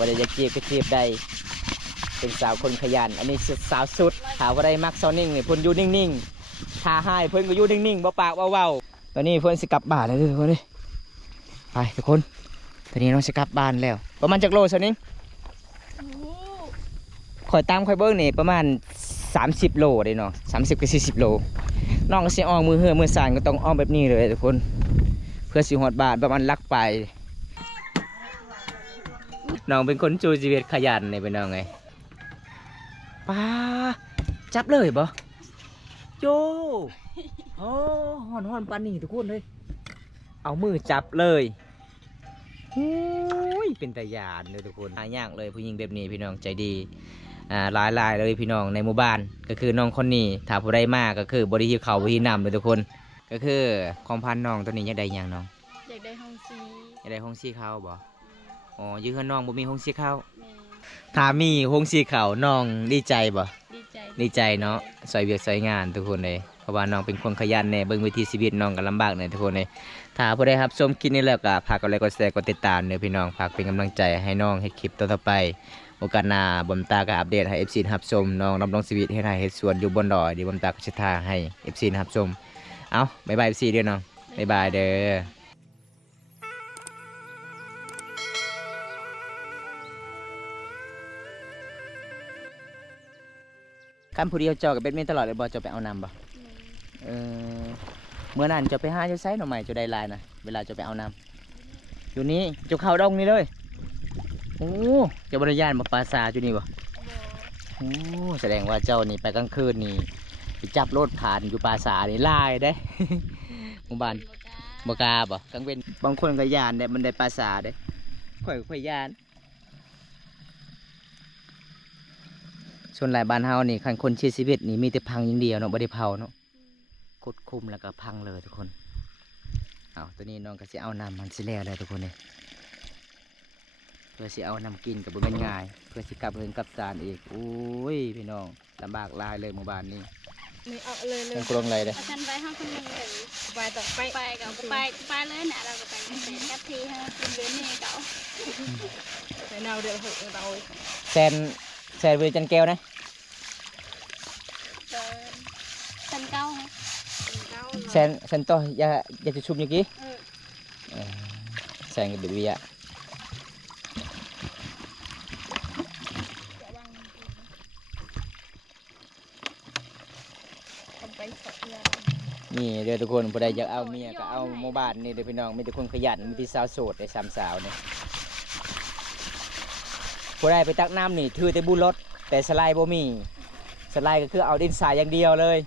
ว่าได้จะจีบก็จีบได้เป็นสาวคนขยันอันนี้สาวสุดถามว่าได้มักซอนนิ่งนี่เพิ่นอยู่นิ่งๆท่าให้เพิ่นก็อยู่นิ่งๆบ่ปากบ่เว้าตอนนี้เพิ่นสิกลับบ้านแล้วทุกคนเลยไปทุกคนตอนนี้น้องสิกลับบ้านแล้วประมาณจักโลซอนนิ่งข่อยตามข่อยเบิ้งนี่ประมาณ30 โลได้เนาะ30 กับ 40 โลน้องก็สิอ้อมมือเหือมือสานก็ต้องอ้อมแบบนี้เลยทุกคนเพื่อสิฮอดบ้านประมาณลักไปน้องเป็นคนจูชีวิตขยันนี่เป็นน้องไงป้าจับเลยบ่โยโอ้ฮ้อนปานนี้ทุกคนเลยเอามือจับเลยโอ้ยเป็นตาหยาดเลยทุกคนหายากเลยผู้หญิงแบบนี้พี่น้องใจดีหลายเลยพี่น้องในหมู่บ้านก็คือน้องคนนี้ถ้าผู้ใดมากก็คือบริหิวเขาบริหิวนำเลยทุกคนก็คือของพันน้องตัวนี้อยากได้ยังน้องอยากได้ห้องซีอยากได้ห้องซีเขาบ่อ๋อยืนข้างน้องบ่มีห้องซีเขาถ้ามีห้องซีเขาน้องดีใจบ่ดีใจเนาะใส่เวียกใส่งานทุกคนเลยเพราะว่าน้องเป็นคนขยันเนี่ยเบิ่งวิถีชีวิตน้องก็ลำบากเนี่ยทุกคนเลยถ้าผู้ใดครับชมคลิปนี้แล้วก็ฝากกดไลค์กดแชร์กดติดตามเนี่ยพี่น้องฝากเป็นกำลังใจให้น้องให้คลิปต่อไปโอกาสหน้าบอมตาก็อัปเดตให้ FC รับชมน้องดำรงชีวิตให้ได้เฮ็ดสวนอยู่บนดอยดีบอมตาก็จะทาให้ FC รับชมเอาบ๊ายบาย FC เด้อน้องบ๊ายบายเด้อคันผู้เดียวเจ้ากับเป็นเมนตลอดเลยบ่เจ้าไปเอานำบ่เมื่อนั้นเจ้าไปหาอยู่ไสหน่อไม้เจ้าได้ลายนะเวลาเจ้าไปเอานำอยู่นี่เจ้าเข้าดงนี่เลยโอ้เจ้าบริยานมาปลาซาอยู่นี่บ่โอ้แสดงว่าเจ้านี่ไปกลางคืนนี่ไปจับรถผ่านอยู่ปลาซานี่ลายได้ หมู่บ้านบ่กล้าบ่กลางเว้นบางคนก็ยานได้มันได้ปลาซาได้ค่อยยานส่วนหลายบ้านเฮานี่คันคนชีวิตนี่มีแต่พังอย่างเดียวเนาะบ่ได้เผาเนาะกดคุมแล้วก็พังเลยทุกคนเอาตัวนี้น้องก็สิเอาน้ำมันสิแล้วเลยทุกคนเลยเพื่อสิเอาน้ำกินกับบ่แม่นง่ายเพื่อสิกลับเฮือนกลับศาลอีกโอ้ยพี่น้องลำบากหลายเลยหมู่บ้านนี้ไม่เอาเลยต้องกลงเลยเด้อฉันไปห้องคนนึงเลยไปต่อไปกับไปเลยนะเราก็ไปเสร็จแค่ทีฮะกินเว้นนี่เก่าไปเอาเดี๋ยวหกเราแซนเวอร์จันแก้วนะฉันเก้าแซนโตอย่าจะชุบอย่างกี้แซนกับเบบี้อะนี่เดี๋ยวทุกคนผู้ใดอยากเอาเมียก็เอาหมู่บ้านนี่เดี๋ยวพี่น้องมีแต่คนขยันมีแต่สาวโสดได้3 สาวเนี่ยผู้ใดไปตักน้ำนี่ถือแต่บุญรถแต่สไลด์บ่มีสไลด์ก็คือเอาดินทรายอย่างเดียวเลย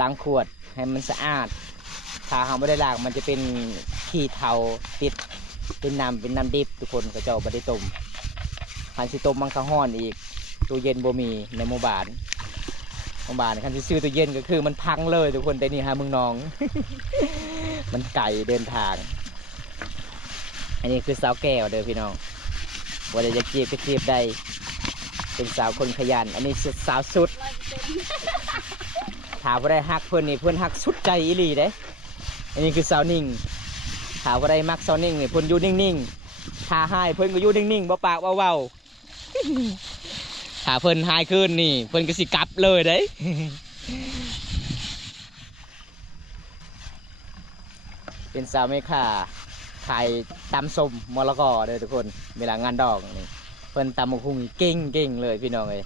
ล้างขวดให้มันสะอาดถ้าเราไม่ได้ล้างมันจะเป็นขี้เถ้าติดเป็นน้ำดิบทุกคนก็เจ้าบ่ได้ต้มคันสิต้มมันก็ร้อนอีกตู้เย็นบ่มีในหมู่บ้านคันสิซื้อตู้เย็นก็คือมันพังเลยทุกคนแต่นี่ฮะมึงน้อง มันไก่เดินทางอันนี้คือสาวแก้วเด้อพี่น้องว่าได้จะจีบก็จีบได้เป็นสาวคนขยันอันนี้สาวสุดถามว่าได้ฮักเพื่อนนี่เพื่อนฮักสุดใจอีหลีเด้อันนี้คือสาวนิ่งถามว่าได้มักสาวนิ่งนี่เพื่อนอยู่นิ่งๆท่าให้เพื่อนก็อยู่นิ่งๆบ่ปากบ่เว้าถ้าเพื่อนหายขึ้นนี่เพื่อนก็สิกลับเลยเด้เป็นสาวไม่ค่าขายตำส้มมะละกอเลยทุกคนเวลางานดอกนี่เพื่อนตำมะพุงเก่งเลยพี่น้องเลย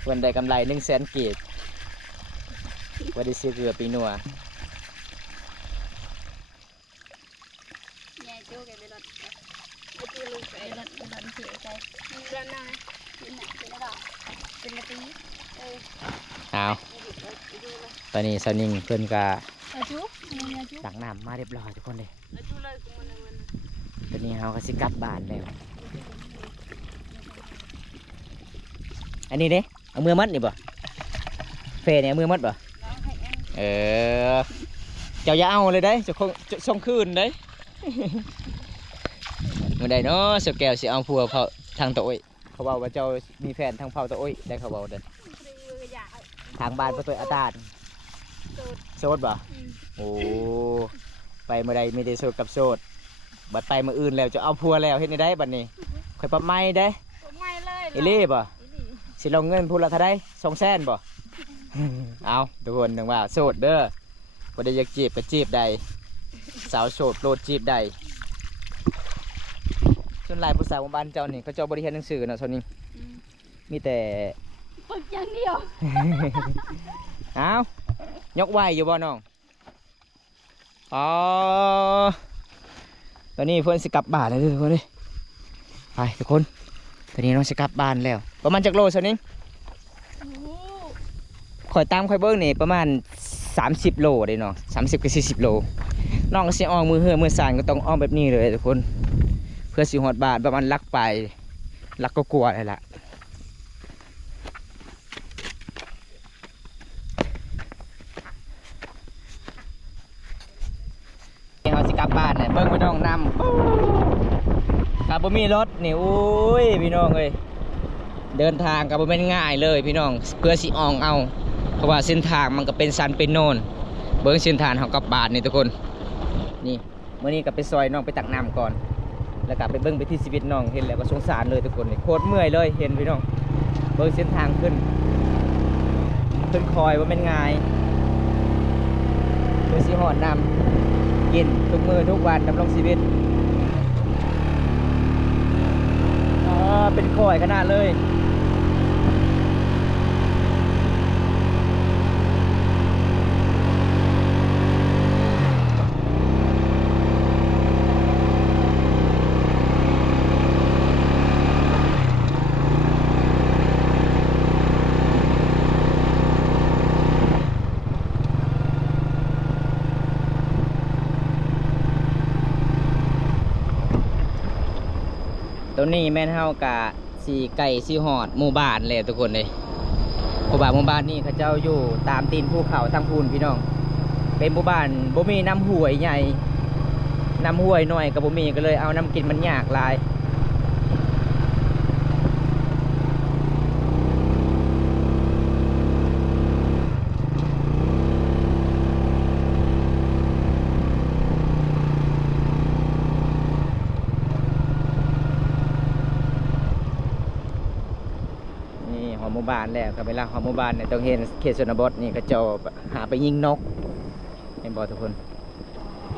เพื่อนได้กำไร100,000 กีบวันนี้ซื้อเกลือปีนัวเอาตอนนี้สาวนิ่งเพื่อนก็ตักน้ำมาเรียบร้อยทุกคนเลยตอนนี้เราก็สิกลับบ้านแล้วอันนี้เด้เอามือมัดนี่บ่เฟยเนี่ยมือมัดบ่เจ้าอย่าเอาเลยได้จะส่งคืนได้เมื่อใดเนาะเสี่ยวแก้วสิเอาผัวเขาทางโต๊ะเขาบอกว่าเจ้ามีแฟนทางเผาโต๊ะได้เขาบอกเด้อทางบ้านประตูอาตาลโสดบ่โอ้ไปเมื่อใดมีแต่โสดกับโสดบัดไปเมื่ออื่นแล้วจะเอาผัวแล้วเฮ็ดได้บัดนี้ ข่อยปรับไม้เด้ ไม่เลย เอเล่บ่สิลงเงินพูดละเท่าได200,000บ่ เอาทุกคนนึกว่าโสดเด้อบ่ได้อยากจีบก็จีบได้สาวโสดโปรดจีบได้ส่วนหลายผู้สาวหมู่บ้านเจ้านี่เขาเจ้าบ่ได้เรียนหนังสือเนาะส่วนนี้มีแต่ ฝึกอย่างเดียว เอายกไหวอยู่บ่น้องอ๋อตอนนี้เพื่อนสิกลับบ้านแล้วทุกคนเลยไปทุกคนตอนนี้น้องสิกลับบ้านแล้วประมาณจักโลส่วนนี้ข่อยตามข่อยเบิ้งนี่ประมาณ30 โลเลยเนาะ30 กับ 40 โลน้องก็สิอ้อมมือเฮือมือสานก็ต้องอ้อมแบบนี้เลยทุกคนเพื่อสิฮอดบ้านประมาณลักไปลักก็กลัวเลยล่ะเขาสิกลับบ้านเนี่ยเบิ้งพี่น้องนำกับบ่มีรถนี่โอ้ยพี่น้องเอ้ยเดินทางกับบ่แม่นง่ายเลยพี่น้องเพื่อสิอองเอาเพราะว่าเส้นทางมันก็เป็นสันเป็นโนนเบิ้งเส้นทางเขากลับบ้านนี่ทุกคนนี่เมื่อนี้ก็ไปซอยน้องไปตักน้ำก่อนแล้วก็ไปเบิ้งไปที่ชีวิตน้องเห็นแล้วก็สงสารเลยทุกคนนี่โคตรเมื่อยเลยเห็นพี่น้องเบิ้งเส้นทางขึ้นคอยว่าแม่นง่ายเพื่อสิหอดน้ำกินทุกมือทุกวันดำรงชีวิตเป็นข่อยขนาดเลยตัวนี้แม่นเฮากะสีไก่สีหอดหมู่บ้านเลยทุกคนเลยหมู่บ้านนี่เขาเจ้าอยู่ตามตีนภูเขาทางพูนพี่น้องเป็นหมู่บ้านบ่มีน้ำห้วยใหญ่น้ำห้วยน้อยกับบ่มีก็เลยเอาน้ำกินมันยากหลายหมู่บ้านแล้วก็เวลาหมู่บ้านเนี่ยต้องเห็นเขตชนบทนี่ก็จะหาไปยิงนกเห็นบ่ทุกคน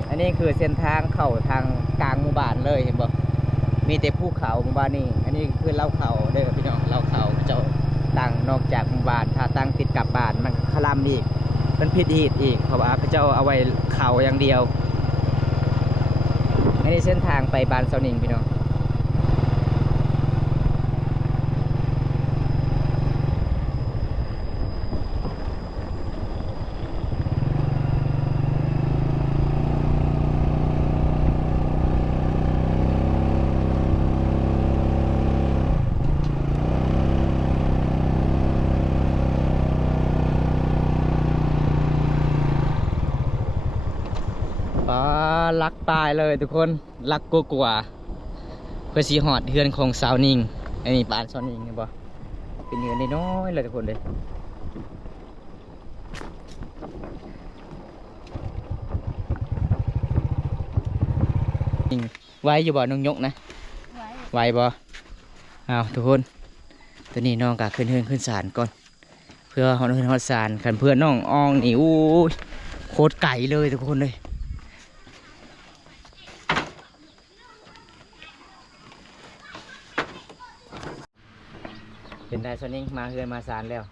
อันนี้คือเส้นทางเข้าทางกลางหมู่บ้านเลยเห็นบ่มีแต่ภูเขาหมู่บ้านนี่อันนี้คือเล่าเขาเด้อพี่น้องเล่าเขาจะตั้งนอกจากหมู่บ้านถ้าตั้งติดกับบ้านมันคลำอีกมันผิดหีดอีกเพราะว่าเขาเจ้าเอาไว้เขาอย่างเดียวอันนี้เส้นทางไปบ้านเซานิงพี่น้องลักตายเลยทุกคนลักกลัวเพื่อสีหอดเฮือนของสาวนิงอันนี้บ้านสาวนิงเห็นบ่เป็นเฮือนน้อยๆเลยทุกคนเลยไว้อยู่บ่น้องยกนะไว้บ่เอาทุกคนตอนนี้น้องก็ขึ้นเฮือนขึ้นศาลก่อนเพื่อฮอดเฮือนฮอดศาลคันเพื่อนน้องอองนี่อู้โคตรไก่เลยทุกคนเลยเป็นได้ส่วนนี้มาเฮือนมาศาลแล้ว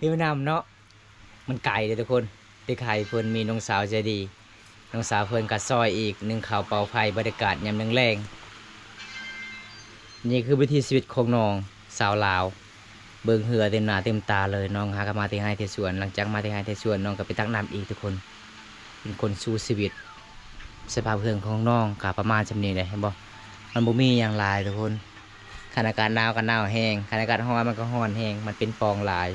รีบนำเนาะมันไก่เลยทุกคนที่ไข่เพื่อนมีน้องสาวใจดีน้องสาวเพื่อนกัดซอยอีกหนึ่งข่าวเป่าไฟบรรยากาศยามแรงนี่คือวิถีชีวิตของน้องสาวลาวเบิ่งเหือเต็มหน้าเต็มตาเลยน้องหากมาที่ให้เทสวนหลังจากมาที่ให้เทสวนน้องก็ไปตักน้ำอีกทุกคนเป็นคนสู้ชีวิตสภาพเพื่อนของน้องกะประมาณจำนี้เลยเห็นบ่มันบ่มีอย่างลายทุกคนขณะการหนาวก็หนาวแห้งขณะการร้อนมันก็ร้อนแห้งมันเป็นฟองลาย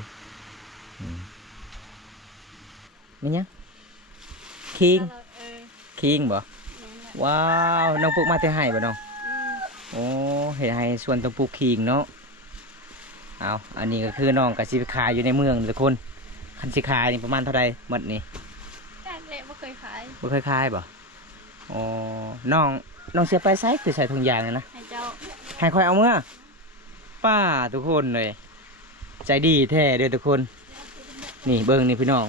นี่ยังคิงบ่ว้าวน้องปุ๊กมาที่ให้บ่น้องโอ้เห็นให้ชวนต้องปลูกคิงเนาะเอาอันนี้ก็คือน้องกับสิขายอยู่ในเมืองทุกคนคันสิขายนี่ประมาณเท่าไรหมดนี่จากเละไม่เคยขายบ่เคยขายบ่อ๋อน้องเสียไปไซส์คือใส่ถุงยางเลยนะให้เจ้า ให้คอยเอาเมื่อป้าทุกคนเลยใจดีแท้เด้อทุกคนนี่เบิ้งนี่พี่น้อง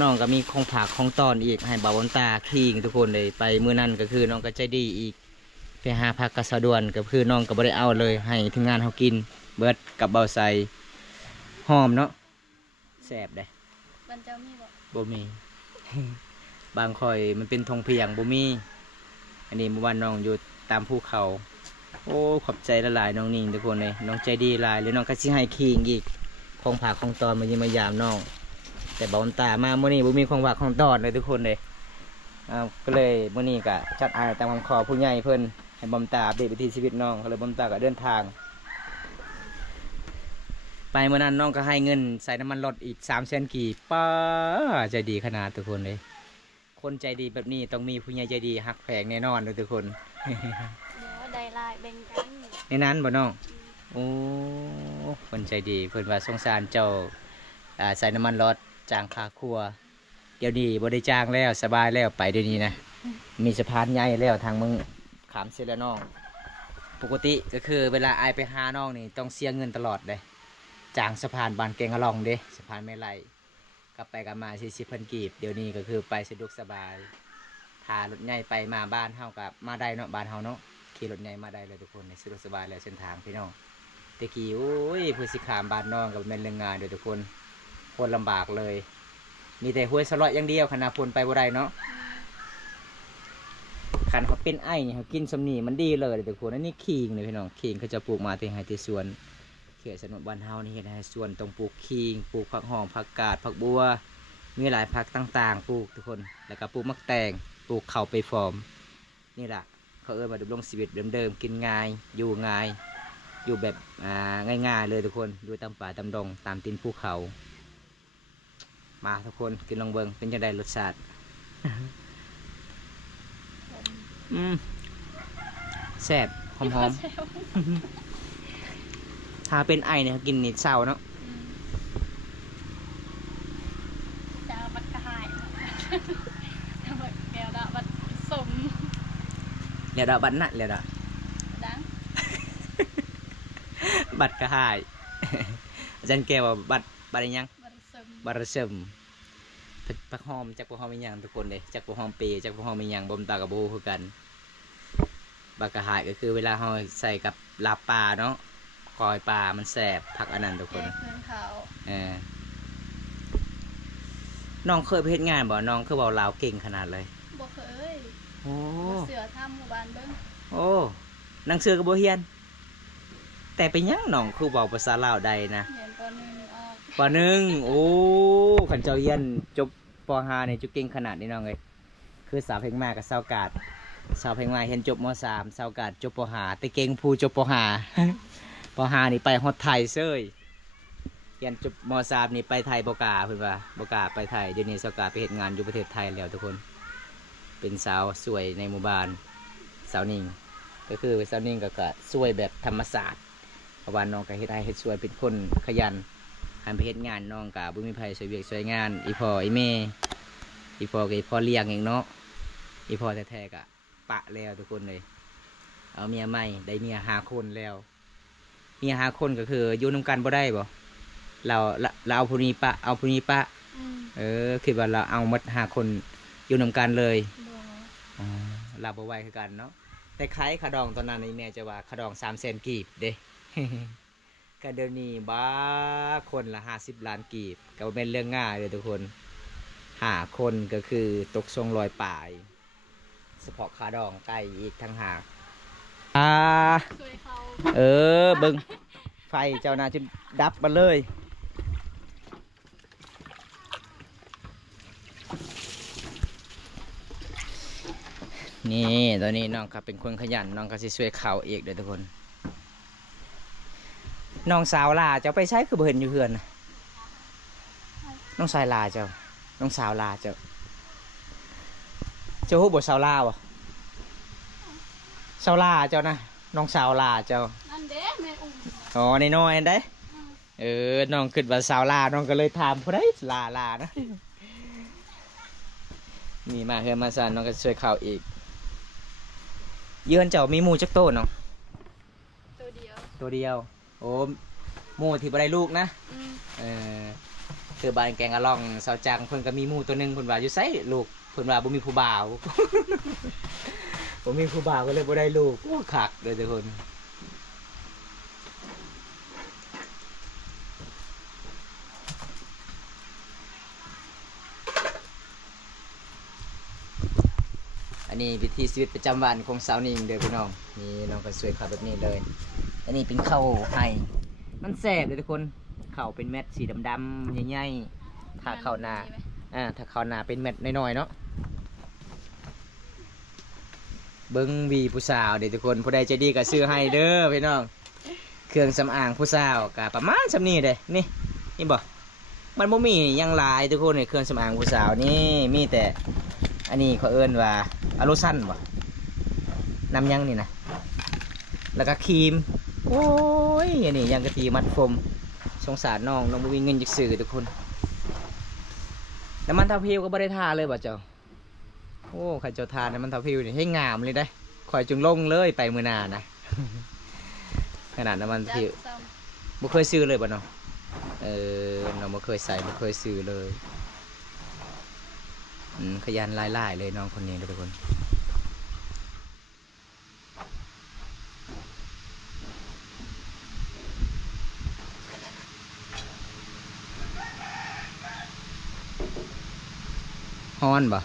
น้องก็มีของผักของตอนอีกให้บ่าวบนตาคิงทุกคนเลยไปมื้อนั้นก็คือน้องก็ใจดีอีกไปหาผักกระสะดวนก็คือน้องก็บ่ได้เอาเลยให้ทีมงานเขากินเบิดกับเบาใส่หอมเนาะแซ่บเด้ บรรเจ้ามีบ่ บ่มี บางคอยมันเป็นทงเพียงบ่มีอันนี้เมื่อวานน้องอยู่ตามภูเขาโอ้ขอบใจละลายน้องนิ่งทุกคนเลยน้องใจดีหลายหรือน้องก็สิให้คิงอีกของผักของตอนมายิมายามน้องแต่บ่าวตามาเมื่อนี้บ่มีของผักของตอนเลยทุกคนเลยก็เลยเมื่อนี้ก็จัดให้ตามคำขอผู้ใหญ่เพิ่นให้บ่าวตาอัปเดตวิถีชีวิตน้องก็เลยบ่าวตาก็เดินทางไปเมื่อนั้นน้องก็ให้เงินใส่น้ำมันรถอีก300,000 กีบป้าใจดีขนาดทุกคนเลยคนใจดีแบบนี้ต้องมีผู้ใหญ่ใจดีฮักแพงแน่นอนเลยทุกคน เดี๋ยวได้ลายแบ่งกัน ในนั้นบ่น้องโอ้คนใจดีเพิ่นว่าสงสารเจ้าใส่น้ำมันรถจ้างค่าครัวเดี๋ยวนี้บ่ได้จ้างแล้วสบายแล้วไปเดี๋ยวนี้นะมีสะพานใหญ่แล้วทางมึงขามเสียแล้วน้องปกติก็คือเวลาอายไปหาน้องนี่ต้องเสียเงินตลอดเลยจ้างสะพานบานเกงกะลองเด้สะพานแม่ไร่กลับไปกลับมา40,000 กีบเดี๋ยวนี้ก็คือไปสะดวกสบายถ้ารถใหญ่ไปมาบ้านเฮากับมาได้เนาะบ้านเฮาเนาะขี่รถใหญ่มาได้เลยทุกคนในสะดวกสบายแล้วเส้นทางพี่น้องตะกี้โอ้ยเพื่อสิขามบ้านน้องกับแม่นเรื่องงานเด้อทุกคนโคตรลำบากเลยมีแต่ห้วยสลอดอย่างเดียวขนาดพลไปบ่ได้เนาะขันเขาเป็นไอ้เนี่ยเขากินสำนีมันดีเลยเด้อทุกคนอันนี้ขิงเลยพี่น้องขิงเขาจะปลูกมาที่ไฮที่สวนเขตสนุนบ้านเฮานี่เห็นให้สวนต้องปลูกขิงปลูกผักหอมผักกาดผักบัวมีหลายผักต่างๆปลูกทุกคนแล้วก็ปลูกมะแตงปลูกข้าวไปฟอร์มนี่แหละเขาเอิ้นมาดำรงชีวิตเดิมๆกินง่ายอยู่ง่ายอยู่แบบง่ายๆเลยทุกคนอยู่ตามป่าตามดงตามตีนภูเขามาทุกคนกินลองเบิงเป็นจังไดรสชาติแซ่บหอมๆถ้าเป็นไอเนี่ยกินนิดเศร้าเนาะ จะบัดกระหายบัดแก้วดาบัดสม เดี๋ยวเราบัตรนะเดี๋ยวเรา ดัง บัตรกระหาย อาจารย์แกว่าบัตรอะไรยัง บัดสม บัตรเสริมผักหอมจากผักหอมมียังทุกคนเลยจากผักหอมเปย์จากผักหอมมียังบ่มตากับโบคือกันบัตรกระหายก็คือเวลาเราใส่กับลาบปลาเนาะกอยปลามันแสบผักอันนั้นทุกคน แก้คืนเขา น้องเคยไปเฮ็ดงานบ่น้องคือเบาลาวเก่งขนาดเลย บ่เคย โอ้ เสือทำหมู่บ้านเบิ่ง โอ้หนังสือกับโบเฮียนแต่เป็นยังน้องคือเบาภาษาลาวใดนะ เรียนป .1 ออก ปหนึ่งโอ้ขันเจ้าเฮียนจบปห้าเนี่ยจุเก่งขนาดนี้น้องเลยคือสาวเพลงมากับสาวกาดสาวเพลงมาเห็นจบมสามสาวกาดจบปห้าแต่เก่งผู้จบปห้า ปห้านี่ไปฮอดไทยเซ้ยเฮียนจบมสามนี่ไปไทยบกาเพื่อนว่าบกาไปไทยเดี๋ยวนี้สาวกาดไปเฮ็ดงานอยู่ประเทศไทยแล้วทุกคนเป็นสาวสวยในหมู่บ้านสาวนิ่งก็คือสาวนิ่งก็สวยแบบธรรมศาสตร์เพราะว่าน้องก็เฮ็ดให้เฮ็ดสวยเป็นคนขยันหันไปเฮ็ดงานน้องก็บ่มีไผช่วยเวียกช่วยงานอีพ่ออีแม่อีพ่อก็อีพ่อเลี้ยงเองเนาะอีพ่อแท้ๆก็ปะแล้วทุกคนเลยเอาเมียใหม่ได้เมีย5 คนแล้วเมีย5 คนก็คืออยู่นำกันบ่ได้บ่เราเอาผู้นี้ปะเอาผู้นี้ปะคิดว่าเราเอาหมด5 คนอยู่นำกันเลย บ่ เราบ่ไหวคือกันเนาะแต่ขายขะดองตอนนั้นนี่แม่จะว่าขะดอง300,000 กีบเด้ ก็เดี๋ยวนี้บ้าคนละ50 ล้านกีบก็เป็นเรื่องง่ายเลยทุกคน5 คนก็คือตกทรง100 ป่ายเฉพาะขาดองไก่อีกทั้งหากสวยเขา เบิ่งไฟเจ้านาจะดับมาเลยนี่ตอนนี้น้องครับเป็นคนขยันน้องก็สิช่วยเขาเอกเด้อทุกคนน้องสาวลาเจ้าไปใช้คือบ่เห็นอยู่เฮือนน่ะน้องสายลาเจ้าน้องสาวลาเจ้าฮู้บ่สาวลาบ่สาวลาเจ้านะน้องสาวลาเจ้า นั่นเด้แม่อุ้ม อ๋อน้อยๆได้น้องคิดว่าสาวลาน้องก็เลยถามผู้ใดลานะนี่มาเฮือนมาซ่านน้องก็ช่วยเขาอีกเยือนเจ้ามีหมู่จักโตน้อง ตัวเดียวโอ้หมูที่บ่ได้ลูกนะเออคือบ้านแกงกะล่องเสาจังเพิ่นก็มีหมูตัวหนึงเพิ่นว่าอยู่ไสลูกเพิ่นว่าบ่มีผู้บ่าว บ่มีผู้บ่าวก็เลยบ่ได้ลูกโอ้คักเด้อทุกคนอันนี้วิถีชีวิตประจำวันของสาวนิ่งเด้อพี่น้องนี่น้องก็สวยขับแบบนี้เลยอันนี้เป็นข้าวไห่มันแซ่บเลยทุกคนข้าวเป็นเม็ดสีดำๆใหญ่ๆถ้าข้าวหน้าถ้าข้าวหน้าเป็นเม็ดน้อยๆเนาะเบิ้งวีผู้สาวเด้อทุกคนผู้ใดใจดีก็ซื้อให้เด้อพี่น้องเครื่องสำอางผู้สาวก็ประมาณสำนี้เด้นี่บ่มันบ่มีหยังหลายทุกคนในเครื่องสำอางผู้สาวนี่มีแต่อันนี้เขาเอิ้นว่าอะโลซันบ่น้ำยังนี่นะแล้วก็ครีมโอ้ยอันนี้ยังกะทิมัดผมสงสารน้องบ่มีเงินจักซื้อทุกคนน้ำมันเทาผิวก็บ่ได้ทาเลยบ่เจ้าโอ้ใครเจ้าทาน้ำมันเทาผิวนี่ให้งามเลยได้ข่อยจึงลงเลยไปมื้อหน้านะ ขนาดน้ำมันผิวบ่เคยซื้อเลยบ่เนาะน้องบ่เคยใส่บ่เคยซื้อเลยขยันหลายๆเลยน้องคนนี้ทุกคนฮ้อนบ่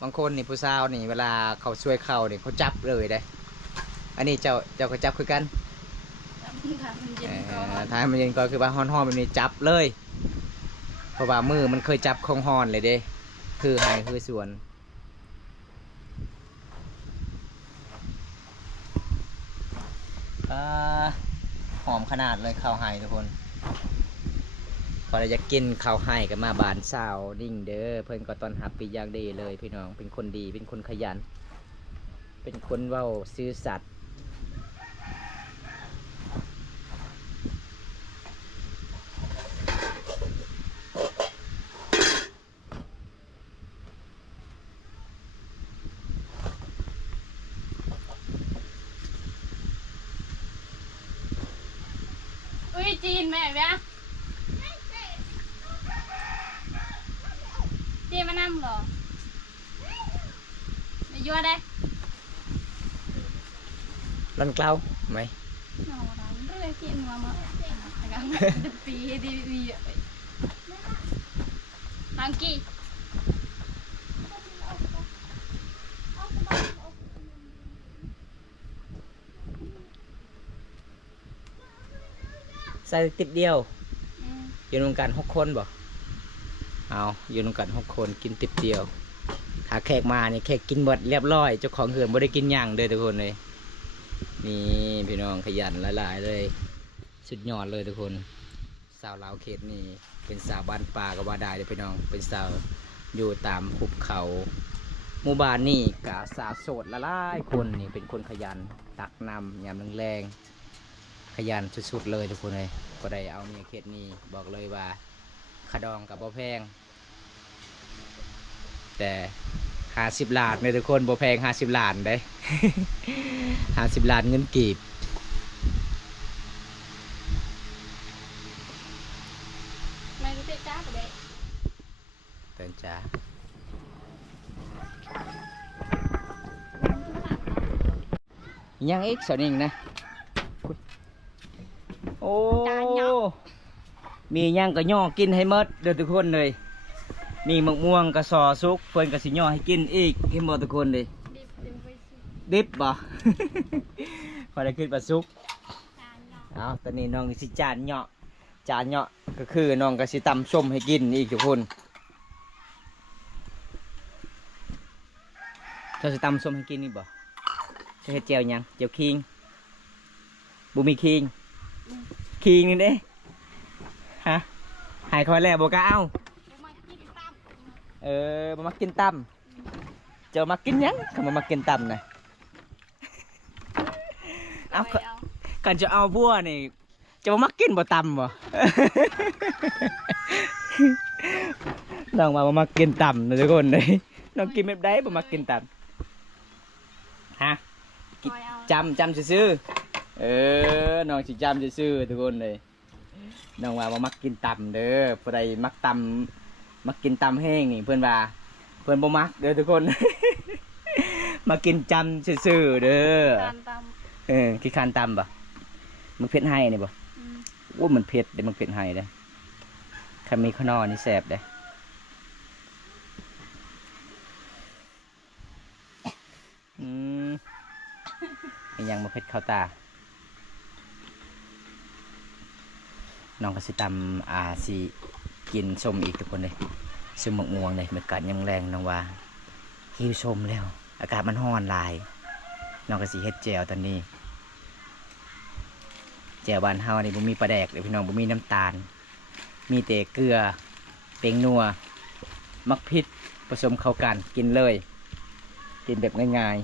บางคนนี่ผู้สาวนี่เวลาเขาช่วยเขาเนี่ยเขาจับเลยได้อันนี้เจ้าก็จับคือกันถ้ามันเย็นก็คือว่าฮ้อนๆแบบนี้จับเลยเพราะว่ามือมันเคยจับของฮ้อนเลยเด้คือไห้คือสวนหอมขนาดเลยข้าวไห้ทุกคนพอเราจะกินข้าวไห้กันมาบานสาวนิ่งเด้อเพิ่นก็ตอนหับปีอย่างดีเลยพี่น้องเป็นคนดีเป็นคนขยันเป็นคนเว้าซื่อสัตย์จีนแม่เบี้ยจีนมานั่งเหรอไม่ยั่วได้รันเกล้าไหมนอนร้านเรื่อยจีนมาเมื่อปีดีบางกี่ใส่ติดเดียวอยู่ในวงการ6 คนบ่เอาอยู่ในวงการ6 คนกินติดเดียวถ้าแขกมาเนี่ยแขกกินหมดเรียบร้อยเจ้าของเหือนไม่ได้กินย่างเลยทุกคนเลยนี่พี่น้องขยันหลายๆเลยสุดยอดเลยทุกคนสาวลาวเขตนี่เป็นสาวบ้านป่ากับว่าได้เลยพี่น้องเป็นสาวอยู่ตามภูเขาหมู่บ้านนี่กะสาวโสดหลายคนนี่เป็นคนขยันตักน้ำยามแรงๆขยันสุดๆเลยทุกคนเลยก็ได้เอาเมียเขตนี้บอกเลยว่าขดองกับบ่แพงแต่50 ล้านเนี่ยทุกคนบ่แพง50 ล้านได้ 50 ล้านเงินกีบไม่รู้จ้าประเดี๋ยวเตือนจ้ายังอีกส่วนหนึ่งนะโอ้มียังก็ย่อกินให้หมดเด้อทุกคนเลยมีมะม่วงกระสอซุกเพิ่นกระสิย่อให้กินอีกให้หมดทุกคนเลยดิบบ่ พอได้ขึ้นปลาซุกเอาตอนนี้น้องสิจานเหาะก็คือน้องก็สิตำส้มให้กินอีกทุกคนเจ้าสิตำส้มให้กินนี่บ่จะเฮ็ดแจ่วยังแจ่วคิงบ่มีคิงนี่เด้ฮะหายคอยแล้วบ่กล้าเอามามากินตำเจ้ามากินยังเขามากินตำนะเอากันจะเอาบัวนี่จะมากินบ่ตำบ่ น้องมากินตำนะทุกคนเลยน้องกินแบบใดบ่มากินตำฮะจำซื้อ น้องสิจำซื่อๆทุกคนเลยน้องว่ามักกินตำเด้อผู้ใดมักตำมักกินตำแห้งนี่เพื่อนว่าเพื่อนบ่มักเด้อทุกคน มากินจำซื่อๆเด้อ การต ขี้คานตำบ่มันเผ็ดให้นี่บ่ ำ ว่ามันเผ็ดเด้มันเผ็ดให้เด้ถ้ามีข้าวนอกนี่แซ่บเด้ยังมาเผ็ดข้าวตาน้องก็สิตำสิกินส้มอีกทุกคนเลยส้มมะม่วงเลยมันกัดยังแรงน้องว่าหิวส้มแล้วอากาศมันร้อนหลายน้องก็สิเฮ็ดแจ่วตอนนี้แจ่วบ้านเฮานี่บ่มีปลาแดกเลยพี่น้องบ่มีน้ำตาลมีแต่เกลือเป่งนัวมักพริกผสมเข้ากันกินเลยกินแบบง่าย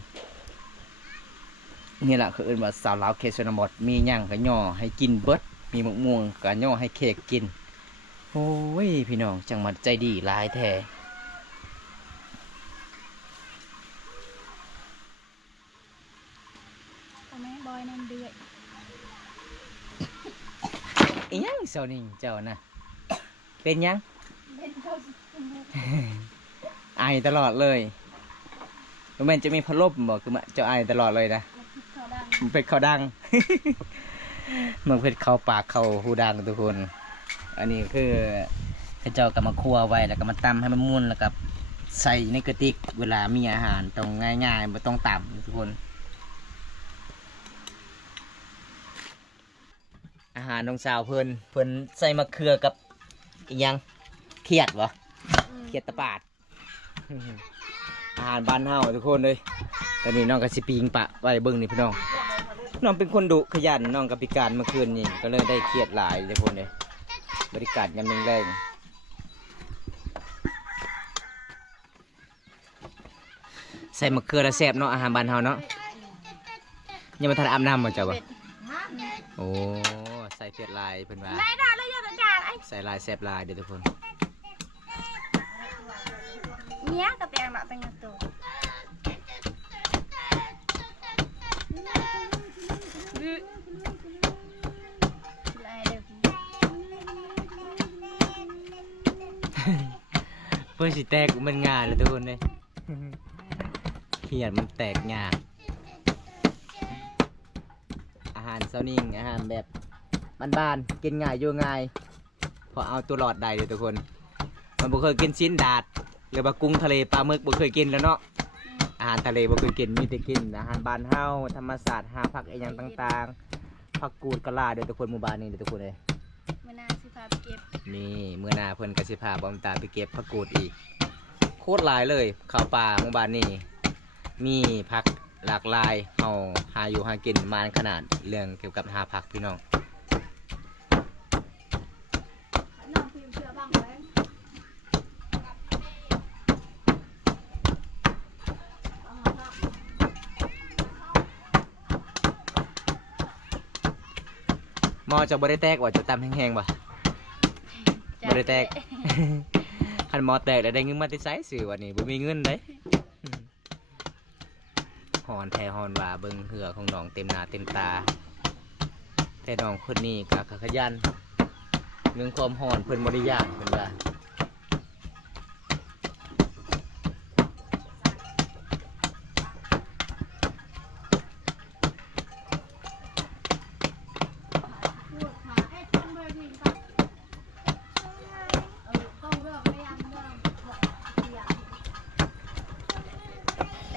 ๆนี่แหละคือเอิ้นว่าสาวลาวเขตชนบทมีหยังก็ย่อให้กินเบิดมีมะม่วงก็ย่อให้เค้กกินโอ้ยพี่น้องจังมาใจดีหลายแท้ทำไมบอยนั่นเดือด อีหยังเซานี่เจ้านะเป็นหยัง เป็นเขา ไอตลอดเลยมันจะมีพัดลมบอกคือเจ้าไอตลอดเลยนะ เขาดัง มันเป็นเขาดัง มันเป็นเขาปากเขาหูดังทุกคน อันนี้คือให้เจ้าก็มาคั่วไว้แล้วก็มาตำให้มันมุนแล้วก็ใส่ในกระติกเวลามีอาหารต้องง่ายๆไม่ต้องต่ำทุกคน อาหารน้องสาวเพิ่นใส่มะเขือกับอีกยังเขียดวะเขียดตะปาด อาหารบ้านเฮาทุกคนเลยตอนนี้น้องกับสิปิงปะไว้เบิ่งนี่พี่น้องน้องเป็นคนดุขยันน้องกับพิการเมื่อคืนนี่ก็เลยได้เครียดหลายทุกคนเลยบริการยามแรงใส่มะเขือแล้วแซ่บเนาะอาหารบ้านเฮาเนาะยังมาทานอาบน้ำมาเจ้าบ่โอ้ใส่เผ็ดลายเพิ่นว่า ได้ได้เลยจัดการไอ้ ใส่ลายแซ่บลายเด้อทุกคน เนี้ยกับแตงหนักเป็นตัวได้เด้อ เพื่อสิแตกมันงานเลยทุกคนเลย เขียนมันแตกงานอาหารเซานิ่งอาหารแบบบ้านๆกินง่ายอยู่ง่ายพอเอาตัวหลอดได้เลยทุกคน มันบ่เคยกินชิ้นดาดหรือว่ากุ้งทะเลปลาหมึกบ่เคยกินแล้วเนาะอาหารทะเลบ่เคยกินมีแต่กินอาหารบ้านเฮาธรรมศาสตร์หาผักไอ้หยังต่างๆผักกูดกะลาเด้อทุกคนหมู่บ้านนี้เด้อทุกคนเลย มื่อนาสิพาไปเก็บ นี่เมื่อหนาเพิ่นกสิพาบอมตาไปเก็บผักกูดอีกโคตรหลายเลยข้าวป่าหมู่บ้านนี้มีผักหลากหลายเฮาหาอยู่หากินมานขนาดเรื่องเกี่ยวกับหาผักพี่น้อง น้องพิมพ์เชื่อบ้างไหม หมอจะบ่ได้แตกว่าจะตำแห้งๆบ่บ่ได้แตก คันหมอแตกแล้วได้เงินมาติไสซื้อวันนี้บ่มีเงินเด้หอนแท้หอนว่าเบิ่งเหือของน้องเต็มหน้าเต็มตาแต่น้องคนนี้ก็ขยันเรื่องความหอนเพิ่นบ่ได้ยากเพิ่นว่า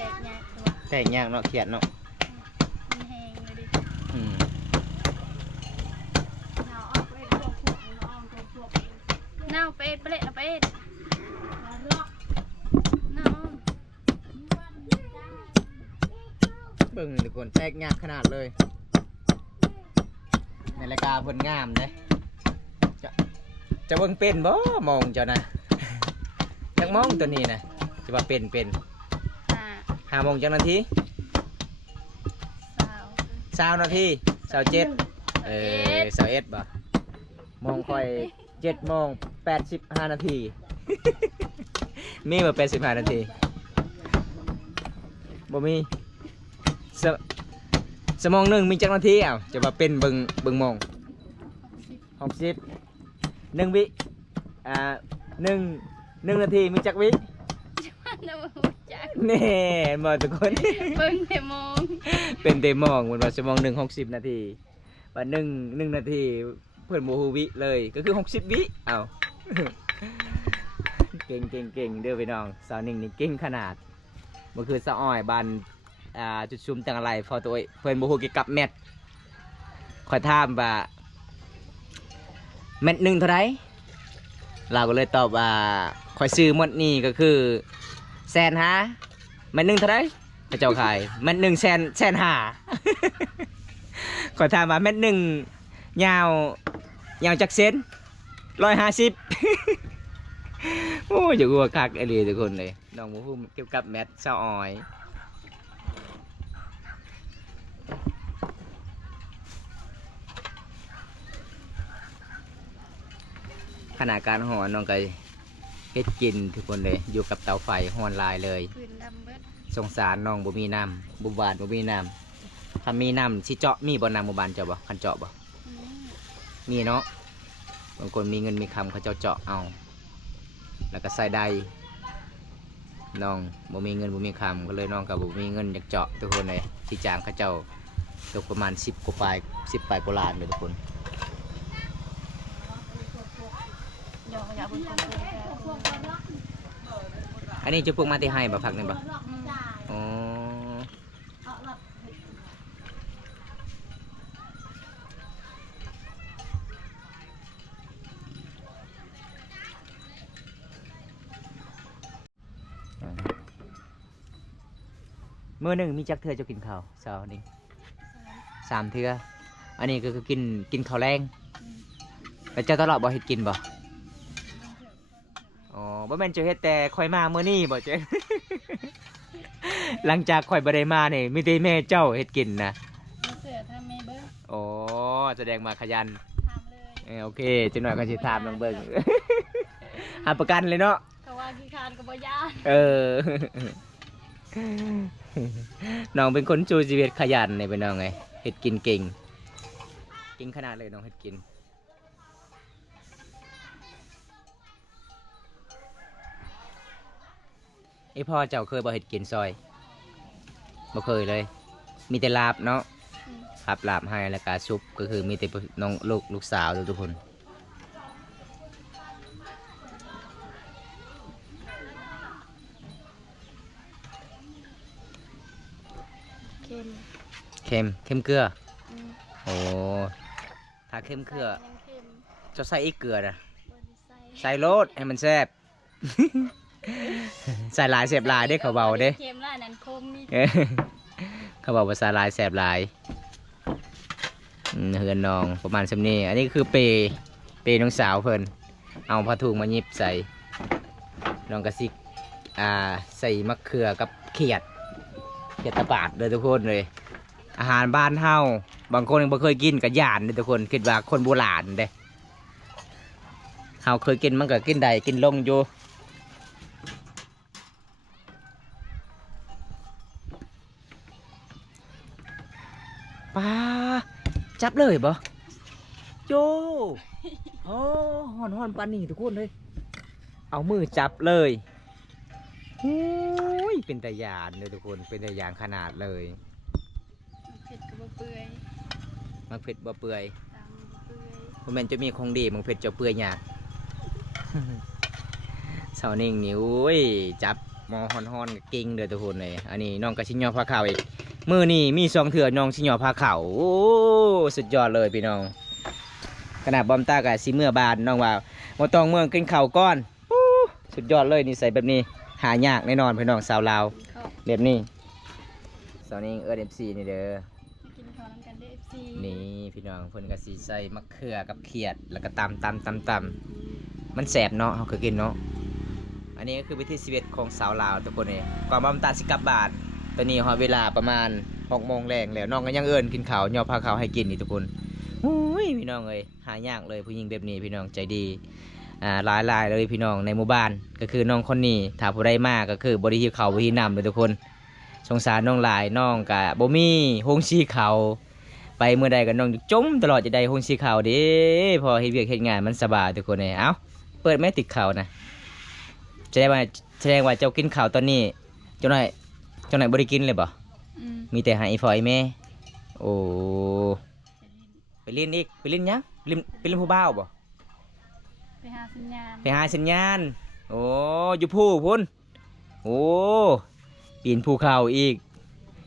แตกยากตัว แตกยากเนาะเขียดเนาะ มันแห้งเลยดิ อืม เน่าเป็ดเปละเป็ดเน่า เบิ่งทุกคนแตกยากขนาดเลยในรายการเพิ่นงามเด้จะเบิ่งเป็นบ่มองเจ้านะจักมองตัวนี้นะจะว่าเป็น อ่า 5 โมงจักนาที สาว 20 นาที2721บ่มองค่อย7 โมง 85 นาที มีบ่85 นาทีบ่มี สมองหนึ่งมีจักนาทีอ่ะจะมาเป็นเบิ่งมอง60 1 วิหนึ่งนาทีมีจักวิ น้ำมันจัก แน่มาทุกคน เบิ่งแต่มอง เป็นเตมองมันว่าสมองหนึ่ง60 นาทีว่าหนึ่งนาทีเพื่อนโมฮูวิเลยก็คือ60 วิเอา เก่งเด้อพี่น้องสาวนิ่งนี่เก่งขนาดมันคือสะอ้อยบานจุดชุมจังอะไรพอตัวเพื่อนโมฮูกิกับแมทคอยถามว่าแมทหนึ่งเท่าไรเราก็เลยตอบว่าคอยซื้อหมดนี่ก็คือแสนหาแมทหนึ่งเท่าไรพระเจ้าขายแมทหนึ่งแสนหา ขอถามว่าแมทหนึ่งยาวจักเซน150 โอ้ยอย่ากลัวคักไอเลียทุกคนเลยน้องหมูพุ่มเก็บกับแมทเศร้าอ้อยขณะการห่อน้องก็เฮ็ดกินทุกคนเลยอยู่กับเตาไฟห่อนลายเลย ปืนดำเบิด สงสารน้องบ่มีน้ำบุบานบ่มีน้ำถ้ามีน้ำสิเจาะมีบ่น้ำบุบานเจ้าบ่คันเจาะบ่ มีเนาะบางคนมีเงินมีคำเขาเจ้าเจาะเอาแล้วก็ใส่ใดน้องบ่มีเงินบ่มีคำก็เลยน้องกับบ่มีเงินอยากเจาะทุกคนเลยที่จ้างเขาเจ้าตกประมาณ10 กว่าปลาย10 ปลายกว่าล้านเลยทุกคน อย่าเบิ่งคน อันนี้จะพวกมาที่ให้บ่พักนี่บ่อ๋อมื้อหนึ่งมีจักเทื่อจะกินข้าวเช้านี่3 เทื่ออันนี้ก็คือกินข้าวแรงแล้วเจ้าตลอดบ่เฮ็ดกินบ่อ๋อบ่แม่นเจ้าเฮ็ดแต่ข่อยมามื้อนี้บ่เจ้ หลังจากข่อยบ่ได้มานี่มีแต่แม่เจ้าเฮ็ดกินนะ มีเสือทำไม่เบิ่ง อ๋อแสดงมาขยัน ทำเลย โอเคจังหน่อยก็สิถามน้องเบิ่ง หาประกันเลยเนาะ เขาว่าขี้คร้านก็บ่ยาน เออ น้องเป็นคนชูชีวิตขยันนี่เป็นน้องไงเฮ็ดกินเก่งเก่งขนาดเลยน้องเฮ็ดกินไอพ่อเจ้าเคยบ่เฮ็ดกินซอยบ่เคยเลย มีแต่ลาบเนาะครับลาบให้แล้วก็ซุปก็คือมีแต่น้องลูกสาวทุกคน เค็ม เค็มเกลือ อืม โอ้ถ้าเค็มเกลือ ยังเค็ม จะใส่อีกเกลือนะ บ่ได้ใส่ ใส่โลดให้มันแซ่บ ใส่หลายแซ่บหลายเด้เขาเบาเด้ เค็มแล้วอันนั้นคมนี่ เออเขาบอกว่าใส่หลายแซ่บหลายเฮือนน้องประมาณสำนี้อันนี้คือเปน้องสาวเพิ่นเอาผ้าถุงมายิบใส่น้องกระซิกใส่มะเขือกับเขียดตะปาดเลยทุกคนเลยอาหารบ้านเฮาบางคนยังบ่เคยกินกับย่านเลยทุกคนคิดว่าคนโบราณเด้เฮาเคยกินมันก็กินได้กินลงอยู่ป้าจับเลยบ่โยโอ้ฮ้อนปานนี้ทุกคนเลยเอามือจับเลยโอ้ยเป็นตะยานเลยทุกคนเป็นตะยานขนาดเลย เผ็ดก็บ่เปื่อย มักเผ็ดบ่เปื่อย ตามบ่เปื่อย เพราะมันจะมีของดีมักเผ็ดจะเปื่อยยาก เสานิ่งนี่โอ้ยจับหมอฮ้อนๆกิ่งเด้อทุกคนเลยอันนี้น้องกระชิญยอผ้าขาวอีกมือนี่มี2 เถื่อน้องชิญยอผ้าขาวโอ้สุดยอดเลยพี่น้องขนาดบอมตากับซีเมื่อบานน้องว่าบ่ต้องเมืองกินข้าวก้อนสุดยอดเลยนี่ใส่แบบนี้หายากแน่นอนพี่น้องสาวลาว เขา แบบนี้สาวนิ่งMC นี่เด้อ กินข้าวน้ำกันเด้อ FC นี่พี่น้องเพิ่นก็สิใส่มะเขือกับเขียดแล้วก็ตำมันแสบเนาะเฮาเคยกินเนาะอันนี้ก็คือวิธีชีวิตของสาวลาวทุกคนนี่ก่อนบำตาสิกลับบ้านตอนนี้ฮอดเวลาประมาณ6 โมงแรงแล้วน้องก็ยังเอิ้นกินข้าวย่อพาข้าวให้กินนี่ทุกคนอุ้ยพี่น้องเอ้ยหายากเลยผู้หญิงแบบนี้พี่น้องใจดีหลายเลยพี่น้องในหมู่บ้านก็คือน้องคนนี้ถ้าผู้ใดมาก็คือบ่ได้หิวข้าวบ่หิวน้ำเลยทุกคน สงสารน้องหลายน้องกะบ่มีหงสีเขาไปเมื่อใดก็น้องจมตลอดจะได้หงสีเขาเด้พอเฮ็ดเวียกเฮ็ดงานมันสบายทุกคนเลยเอ้าเปิดแม่ติดเขานะแสดงว่าเจ้ากินข้าวตอนนี้เจ้าหน่อยบ่ได้กินเลยบ่ มีแต่หาอีฟอยแม่โอ้ไปเล่นอีกไปเล่นยังไปเล่นผู้บ่าวบ่ ไปหาสัญญาณ ไปหาสัญญาณโอ้อยู่ผู้พุ่นโอ้ปีนภูเขาอีก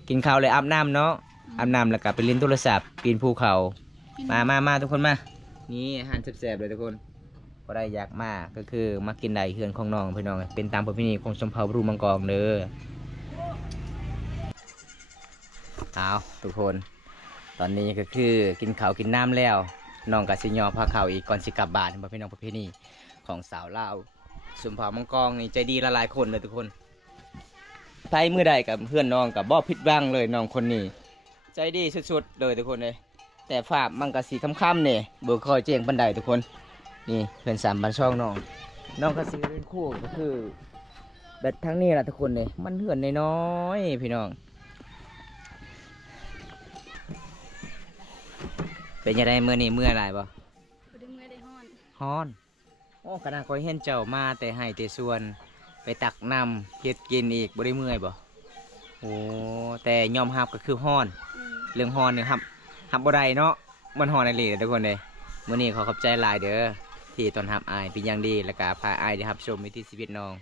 กินข้าวเลยอาบน้ำเนาะอาบน้ำแล้วก็ไปเล่นโทรศัพท์ปีนภูเขามาทุกคนมานี่อาหารแซ่บๆเลยทุกคนก็ได้อยากมากก็คือมากินได้เฮือนของน้องพี่น้องเป็นตามประเพณีของชมเผ่าบรูมังกรเด้อเอาทุกคนตอนนี้ก็คือกินข้าวกินน้ำแล้วน้องกับสิยอพาข้าวอีกก่อนสิกลับบ้านประเพณีประเพณีของสาวลาวชมเผ่ามังกรนี่ใจดีละหลายคนเลยทุกคนไปเมื่อใดกับเพื่อนน้องกับบ่ผิดหวังเลยน้องคนนี้ใจดีสุดๆเลยทุกคนเลยแต่ฝากมังกรสีค่ำๆเนี่ยบ่คอยเจียงบันไดทุกคนนี่เพื่อน3 บันช่องน้องก็สิเป็นคู่ก็คือแบบทั้งนี้แหละทุกคนเลยมันเหื่อนน้อยๆพี่น้องเป็นยังไงเมื่อนี้เมื่อไรบ่ บ่ได้เมื่อได้ฮ้อน ฮ้อนโอ้ขนาดคอยเห็นเจ้ามาแต่ให้แต่ส่วนไปตักน้ำเฮ็ดกินอีกบ่ได้เมื่อยบ่โอ้แต่ยอมรับก็คือฮ้อน เรื่องฮ้อนนี่ครับบ่ได้เนาะมันฮ้อนอีหลีทุกคนเลยมื้อนี้ขอขอบใจหลายเด้อที่ต้อนรับอ้ายเป็นอย่างดีแล้วก็พาอ้ายได้รับชมวิถีชีวิตน้อง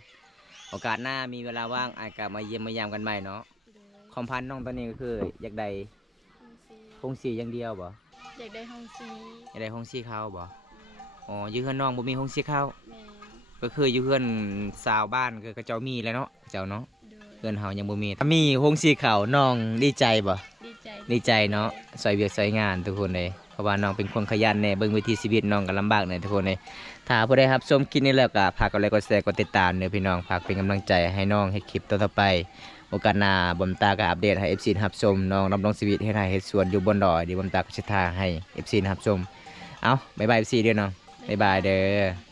โอกาสหน้ามีเวลาว่างอ้ายก็มาเยี่ยมมายามกันใหม่เนาะความพันน้องตอนนี้ก็คืออยากได้คงสีอย่างเดียวบ่ อยากได้ห้องซี อยากได้ห้องสีขาวบ่อ๋ออยู่เฮือนน้องบ่มีห้องสีขาว แม่ ก็คืออยู่เฮือนสาวบ้านคือเขาเจ้ามีแล้วเนาะเจ้าเนาะ โดย เฮือนเฮายังบ่มีถ้ามีห้องสีขาวน้องดีใจบ่ ดีใจ ดีใจเนาะใส่เวียกใส่งานทุกคนเลยเพราะว่าน้องเป็นคนขยันเนี่ยเบิ่งวิถีชีวิตน้องก็ลำบากเนี่ยทุกคนเลยถ้าผู้ใดครับชมคลิปนี้แล้วก็ฝากกดไลค์กดแชร์กดติดตามเด้อพี่น้องฝากเป็นกำลังใจให้น้องให้คลิปต่อๆไปโอกาสหน้าบอมตาก็อัปเดตให้ FC รับชมน้องดำรงชีวิตให้ได้เฮ็ดสวนอยู่บนดอยเดี๋ยวบอมตาก็สิทาให้ FC รับชมเอาบ๊ายบาย FC เด้อน้องบ๊ายบายเด้อ